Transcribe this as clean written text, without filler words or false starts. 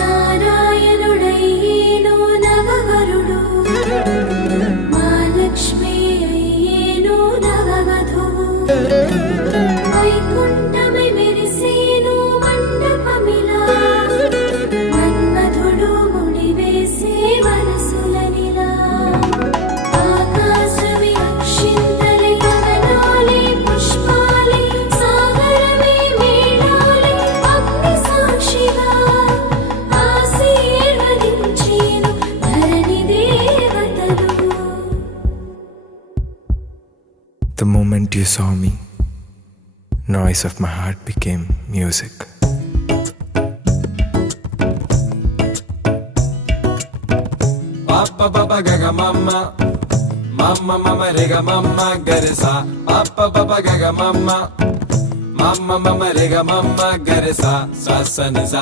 నారాయణుడయ్యేను నవవరుడు, మహాలక్ష్మి అయ్యేను నవవధువు. వైకుంఠమై మెరిసేను మండపమిలా, మన్మధుడు ముడివేసే మనసులనిలా. ఆకాశమే అక్షింతలై, గగనాలే పుష్పాలే, సాగరమే మేళాలే, అగ్ని సాక్షిగా ఆశీర్వదించేను ధరణి దేవతలు. The moment you saw me, noise of my heart became music. Papa papa gaga mama, mama mama rega mama garesa. Papa papa gaga mama, mama mama rega mama garesa. Sa sa ni sa.